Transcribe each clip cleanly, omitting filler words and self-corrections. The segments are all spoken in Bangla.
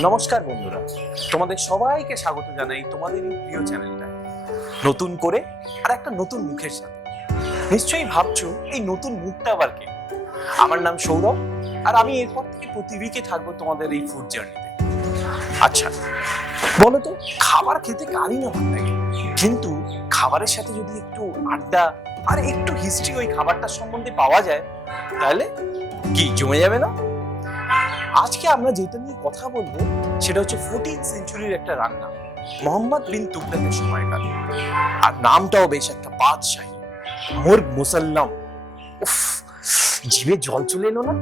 নমস্কার বন্ধুরা, তোমাদের সবাইকে স্বাগত জানাই তোমাদের এই প্রিয় চ্যানেলটা নতুন করে আর একটা নতুন মুখের সাথে। নিশ্চয়ই ভাবছো এই নতুন মুখটা আবার কে? আমার নাম সৌরভ, আর আমি এরপর থেকে প্রতি উইকে থাকবো তোমাদের এই ফুড জার্নিতে। আচ্ছা বলো তো, খাবার খেতে কারই না ভালো লাগে, কিন্তু খাবারের সাথে যদি একটু আড্ডা আর একটু হিস্ট্রি ওই খাবারটার সম্বন্ধে পাওয়া যায়, তাহলে কি জমে যাবে না? আজকে আমরা যেটা নিয়ে কথা বলবো সেটা হচ্ছে 14th সেঞ্চুরির একটা রান্না, মোহাম্মদ বিন তুগলকের সময়কার। আর নামটাও বেশ একটা বাদশাহী, মুর্গ মুসাল্লাম। উফ, জিভে জল চলে এলো না?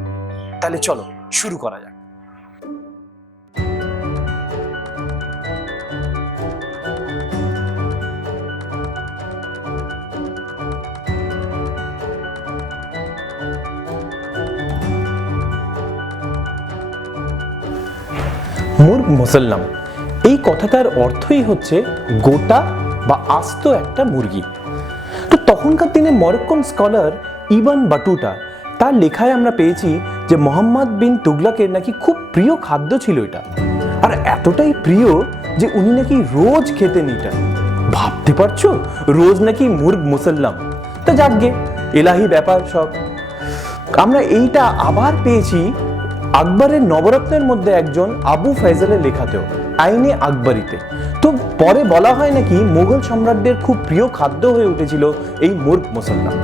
তাহলে চলো শুরু করা যাক। মুর্গ মুসাল্লাম এই কথাটার অর্থই হচ্ছে গোটা বা আস্ত একটা মুরগি। তো তখনকার দিনে মরক্কন স্কলার ইবন বাটুটা তার লেখায় আমরা পেয়েছি যে মোহাম্মদ বিন তুগলকের নাকি খুব প্রিয় খাদ্য ছিল এটা, আর এতটাই প্রিয় যে উনি নাকি রোজ খেতেন এটা। ভাবতে পারছো, রোজ নাকি মুর্গ মুসাল্লাম। তা যাকগে, এলাহি ব্যাপার সব। আমরা এইটা আবার পেয়েছি আকবরের নবরত্নের মধ্যে একজন আবু ফয়জলের লেখাতেও, আইনে আকবরীতে। তো পরে বলা হয় নাকি মুঘল সম্রাটদের খুব প্রিয় খাদ্য হয়ে উঠেছিল এই মুর্গ মুসাল্লাম।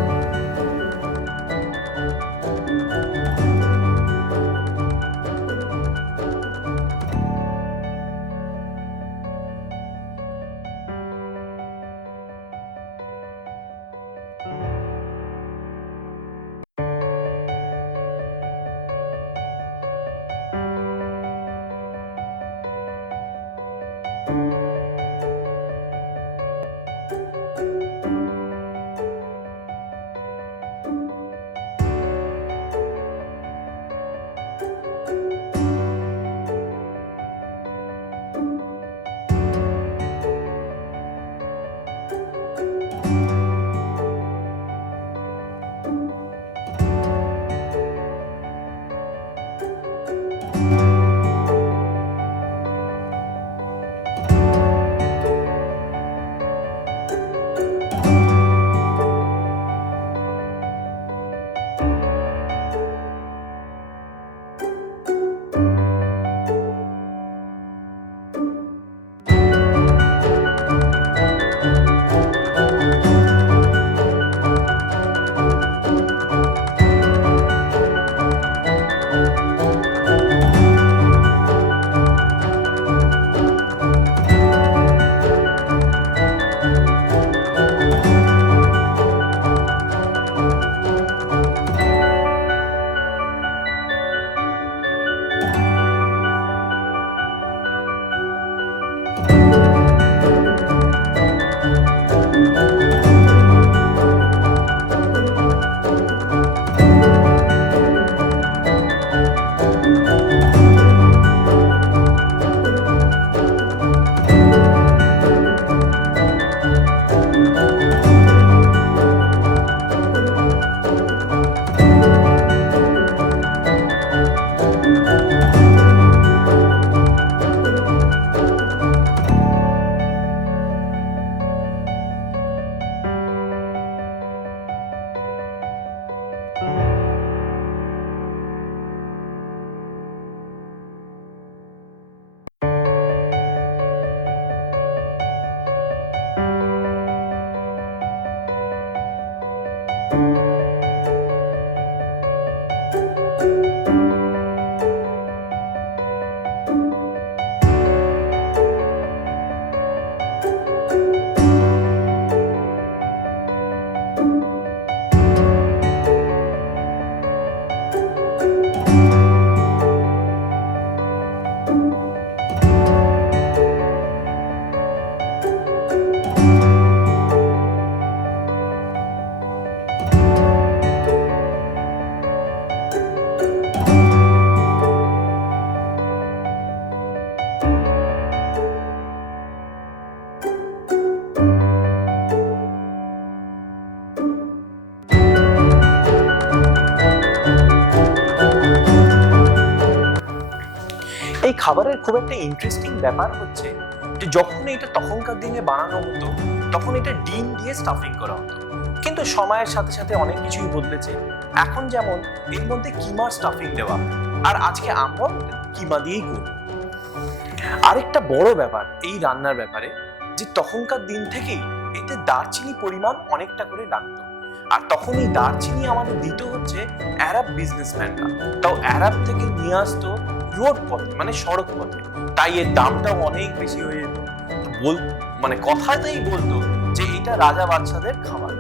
এই খাবারের খুব একটা ইন্টারেস্টিং ব্যাপার হচ্ছে যে যখন এটা তখনকার দিনে বানানো হতো তখন এটা ডিম দিয়ে স্টাফিং করা হতো, কিন্তু সময়ের সাথে সাথে অনেক কিছুই বদলেছে। এখন যেমন এর মধ্যে কিমার স্টাফিং দেওয়া, আর আজকে আমরাও কিমা দিয়েই করি। আরেকটা বড় ব্যাপার এই রান্নার ব্যাপারে যে তখনকার দিন থেকেই এতে দারচিনি পরিমাণ অনেকটা করে লাগতো, আর তখন এই দারচিনি আমাদের দিত হচ্ছে আরব বিজনেসম্যানরা, তাও আরব থেকে নিয়ে আসতো রোড পথে মানে সড়ক পথে, তাই এর দামটাও অনেক বেশি হয়ে যেত। মানে কথাতেই বলতো যে এটা রাজা বাদশাদের খাবার।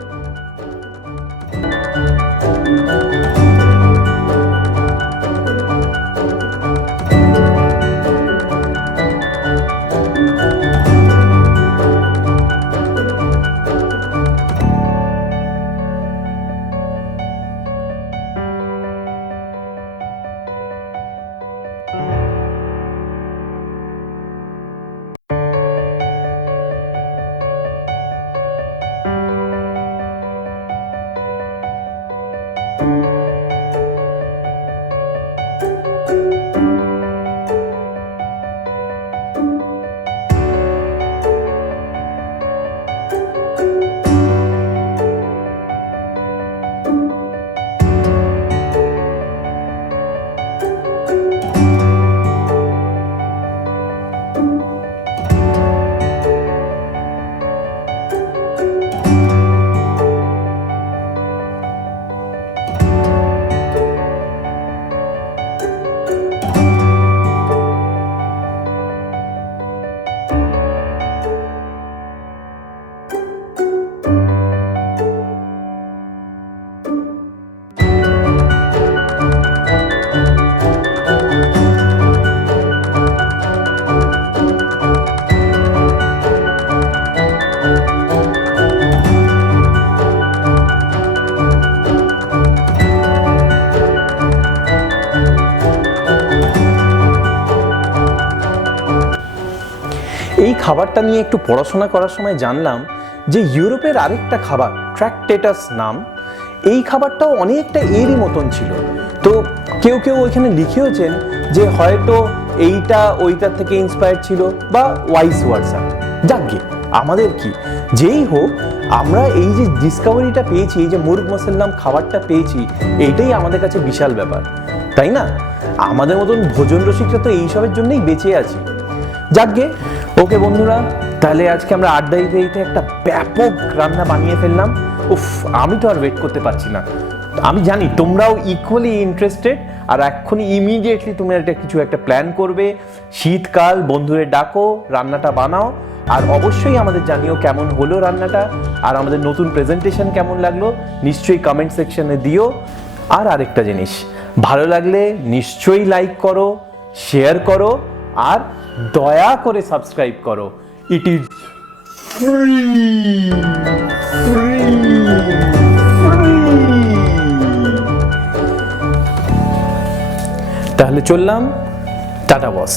এই খাবারটা নিয়ে একটু পড়াশোনা করার সময় জানলাম যে ইউরোপের আরেকটা খাবার ট্র্যাক্টেটাস নাম, এই খাবারটাও অনেকটা এরই মতন ছিল। তো কেউ কেউ ওইখানে লিখেওছেন যে হয়তো এইটা ওইটার থেকে ইন্সপায়ার ছিল বা ওয়াইস ভার্সা। যাকগে, আমাদের কি, যেই হোক আমরা এই যে ডিসকভারিটা পেয়েছি, এই যে মুর্গ মুসাল্লাম খাবারটা পেয়েছি, এইটাই আমাদের কাছে বিশাল ব্যাপার, তাই না? আমাদের মতন ভোজন রসিকরা তো এইসবের জন্যই বেঁচে আছি। যাকগে, ওকে বন্ধুরা, তাহলে আজকে আমরা আড্ডা দিতে দিতে একটা ব্যাপক রান্না বানিয়ে ফেললাম। উফ, আমি তো আর ওয়েট করতে পারছি না। আমি জানি তোমরাও ইকুয়ালি ইন্টারেস্টেড, আর এক্ষুনি ইমিডিয়েটলি তুমি কিছু একটা প্ল্যান করবে। শীতকাল, বন্ধুদের ডাকো, রান্নাটা বানাও, আর অবশ্যই আমাদের জানিও কেমন হলো রান্নাটা, আর আমাদের নতুন প্রেজেন্টেশন কেমন লাগলো নিশ্চয়ই কমেন্ট সেকশনে দিও। আর আরেকটা জিনিস, ভালো লাগলে নিশ্চয়ই লাইক করো, শেয়ার করো, আর দয়া করে সাবস্ক্রাইব করো। It is free. তাহলে চললাম, টাটা বস।